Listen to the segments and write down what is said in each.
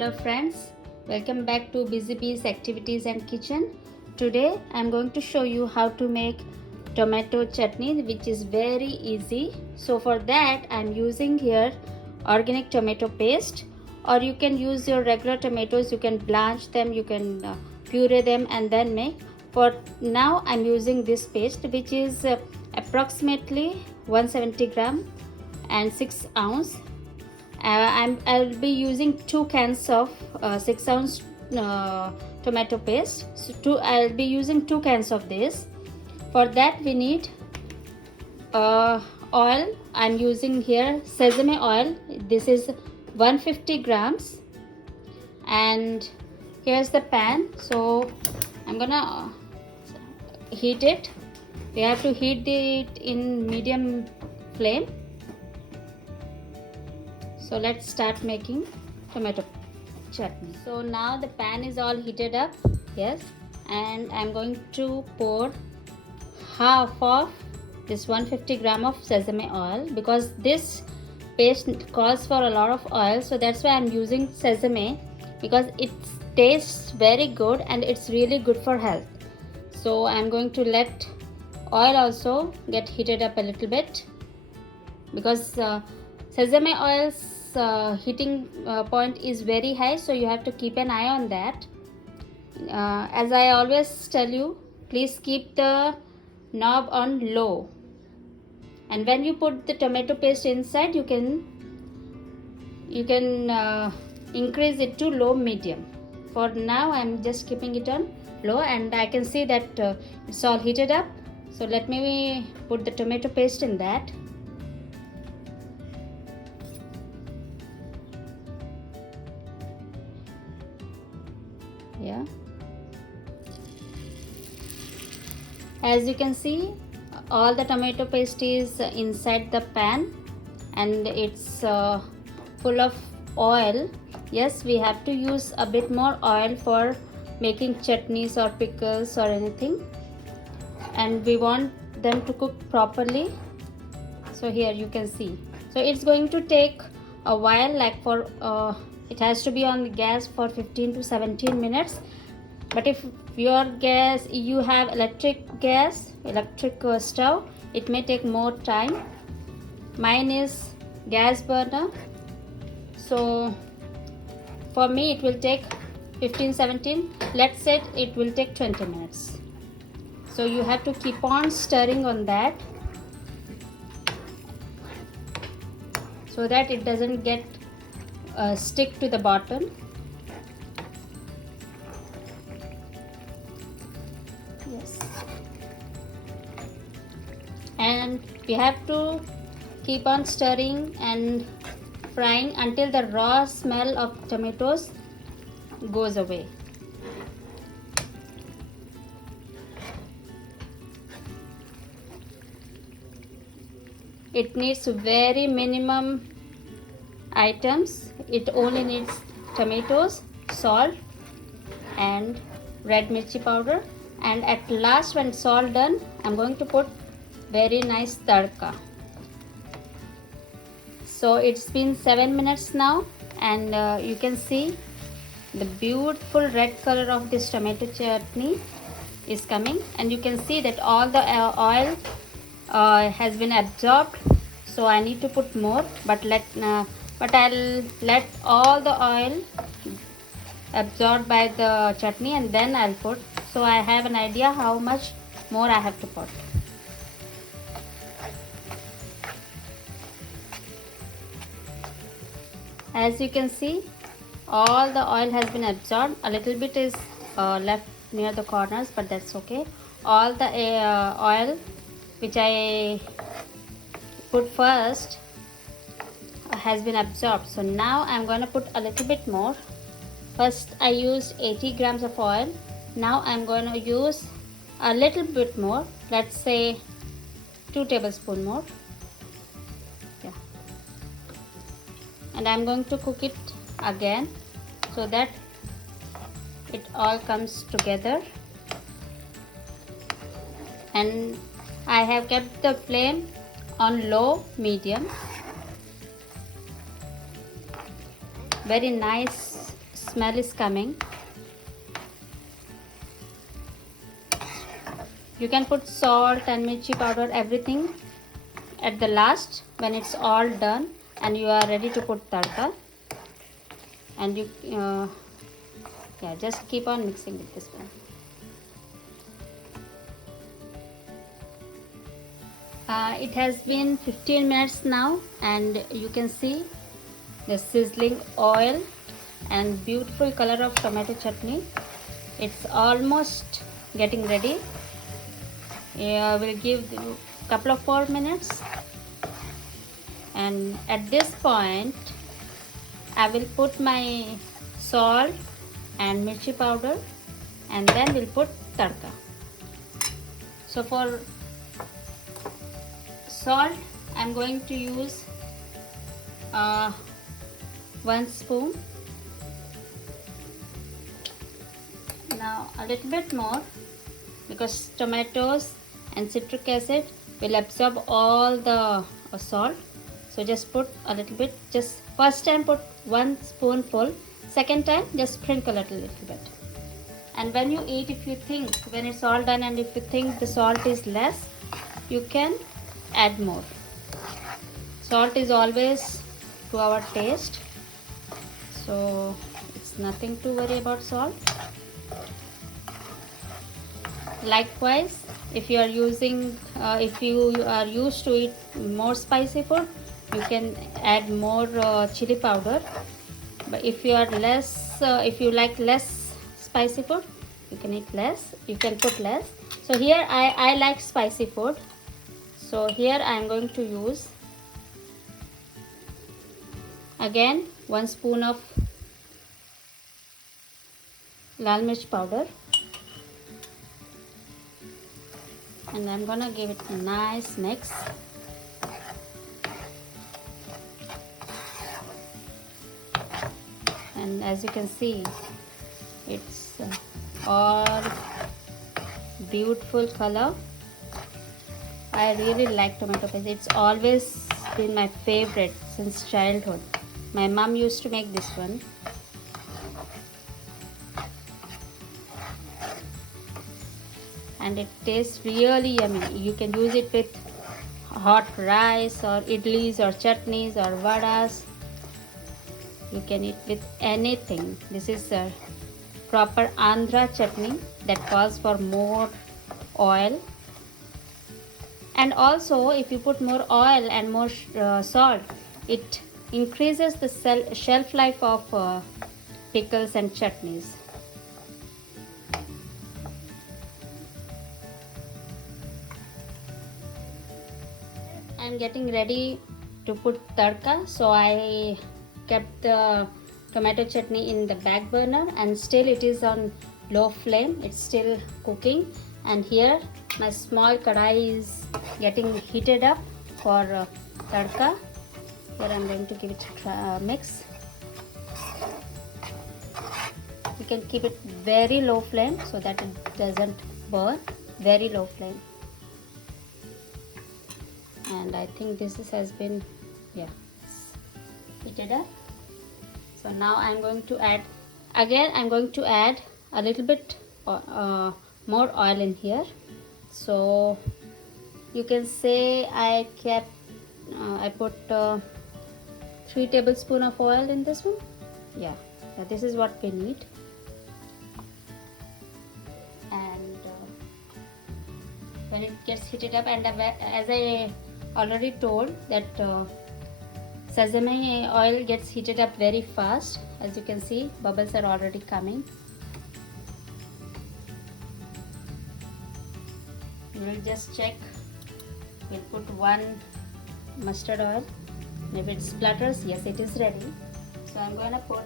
Hello friends, welcome back to Busy Bees Activities and Kitchen. Today I am going to show you how to make tomato chutney, which is very easy. So for that I am using here organic tomato paste, or you can use your regular tomatoes. You can blanch them, you can puree them and then make. For now I am using this paste, which is approximately 170 gram and 6 ounce. I'll be using 2 cans of 6 ounce tomato paste. So I'll be using 2 cans of this. For that we need oil. I'm using here sesame oil. This is 150 grams. And here's the pan. So I'm gonna heat it. We have to heat it in medium flame. So let's start making tomato chutney. So now the pan is all heated up, yes, and I'm going to pour half of this 150 gram of sesame oil, because this paste calls for a lot of oil, so that's why I'm using sesame, because it tastes very good and it's really good for health. So I'm going to let oil also get heated up a little bit, because sesame oil's heating point is very high, so you have to keep an eye on that. As I always tell you, please keep the knob on low, and when you put the tomato paste inside, you can increase it to low medium. For now I'm just keeping it on low, and I can see that it's all heated up. So let me put the tomato paste in that. Yeah, as you can see, all the tomato paste is inside the pan and it's full of oil. Yes, we have to use a bit more oil for making chutneys or pickles or anything, and we want them to cook properly. So here you can see, so it's going to take a while, like for it has to be on the gas for 15 to 17 minutes. But if your gas, you have electric stove, it may take more time. Mine is gas burner, so for me it will take 15-17. Let's say it will take 20 minutes. So you have to keep on stirring on that, so that it doesn't get stick to the bottom. Yes, and we have to keep on stirring and frying until the raw smell of tomatoes goes away. It needs very minimum items. It only needs tomatoes, salt and red mirchi powder, and at last, when it's all done, I'm going to put very nice tadka. So it's been 7 minutes now, and you can see the beautiful red color of this tomato chutney is coming, and you can see that all the oil has been absorbed. So I need to put more, but I'll let all the oil absorbed by the chutney and then I'll put, so I have an idea how much more I have to put. As you can see, all the oil has been absorbed. A little bit is left near the corners, but that's okay. All the oil which I put first has been absorbed. So now I'm going to put a little bit more. First I used 80 grams of oil. Now I'm going to use a little bit more, let's say 2 tablespoons more. Yeah, and I'm going to cook it again so that it all comes together. And I have kept the flame on low medium. Very nice smell is coming. You can put salt and mirchi powder, everything at the last when it's all done and you are ready to put tadka. And you yeah, just keep on mixing with this one. It has been 15 minutes now, and you can see the sizzling oil and beautiful color of tomato chutney. It's almost getting ready. We'll give a couple of more minutes, and at this point I will put my salt and mirchi powder, and then we'll put tadka. So for salt, I'm going to use 1 spoon. Now a little bit more, because tomatoes and citric acid will absorb all the salt. So just put a little bit. Just first time put 1 spoonful. Second time just sprinkle it a little bit. And when you eat, if you think, when it's all done and if you think the salt is less, you can add more. Salt is always to our taste, so it's nothing to worry about salt. Likewise, if you are using if you are used to eat more spicy food, you can add more chili powder. But if you are less if you like less spicy food, you can eat less, you can put less. So here I like spicy food, so here I am going to use again 1 spoon of lal mirch powder, and I'm gonna give it a nice mix. And as you can see, it's all beautiful color. I really like tomato paste. It's always been my favorite since childhood. My mom used to make this one. And it tastes really yummy. You can use it with hot rice or idlis or chutneys or vadas. You can eat with anything. This is a proper Andhra chutney that calls for more oil. And also, if you put more oil and more salt, it increases the shelf life of pickles and chutneys. I'm getting ready to put tadka, so I kept the tomato chutney in the back burner, and still it is on low flame. It's still cooking, and here my small kadai is getting heated up for tadka. Here I'm going to give it a mix. You can keep it very low flame so that it doesn't burn. Very low flame. And I think this has been heated up. So now I'm going to add a little bit more oil in here. So you can say I put 3 tablespoons of oil in this one. Yeah, this is what we need. And when it gets heated up, and as I already told that sesame oil gets heated up very fast. As you can see, bubbles are already coming. We will just check. We'll put 1 mustard oil. Maybe it splutters. Yes, it is ready. So I'm going to put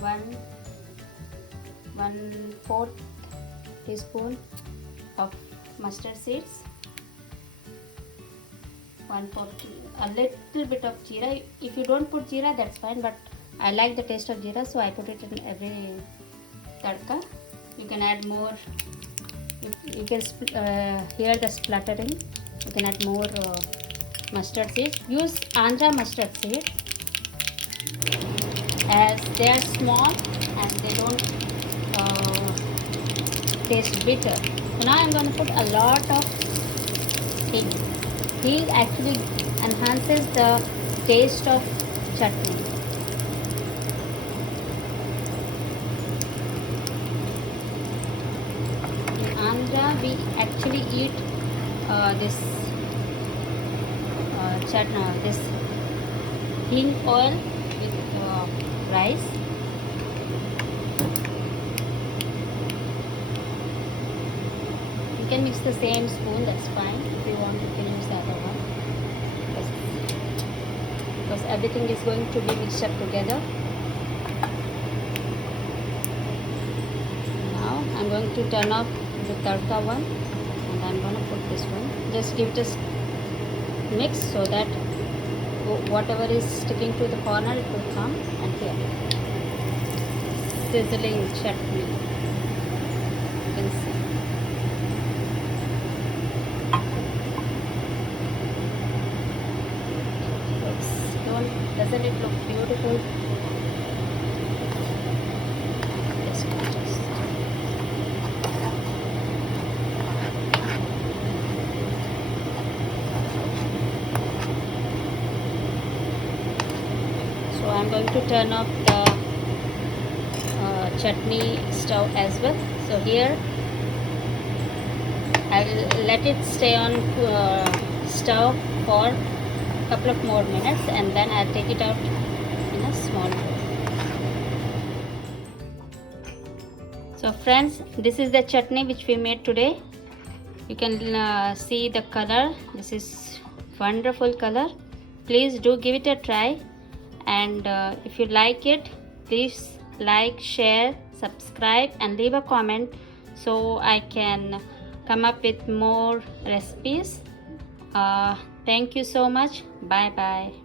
1/4 teaspoon of mustard seeds. 1/4, a little bit of jeera. If you don't put jeera, that's fine, but I like the taste of jeera, so I put it in every tadka. You can add more. You can hear the spluttering. You can add more mustard seeds. Use Andhra mustard seed. as they are small and they don't taste bitter. So now I'm going to put a lot of hing. Hing actually enhances the taste of chutney. In Andhra, we actually eat this chutney, this hing oil with rice. You can mix the same spoon, that's fine. If you want, you can use the other one. Because everything is going to be mixed up together. Now I'm going to turn off the tadka one and I'm going to put this one. Just give it a mix so that whatever is sticking to the corner, it will come. And here, sizzling chutney. You can see. Doesn't it look beautiful? So I'm going to turn off the chutney stove as well. So here I'll let it stay on stove for a couple of more minutes and then I'll take it out in a small bowl. So friends, this is the chutney which we made today. You can see the color. This is wonderful color. Please do give it a try, and if you like it, please like, share, subscribe and leave a comment so I can come up with more recipes. Thank you so much. Bye bye.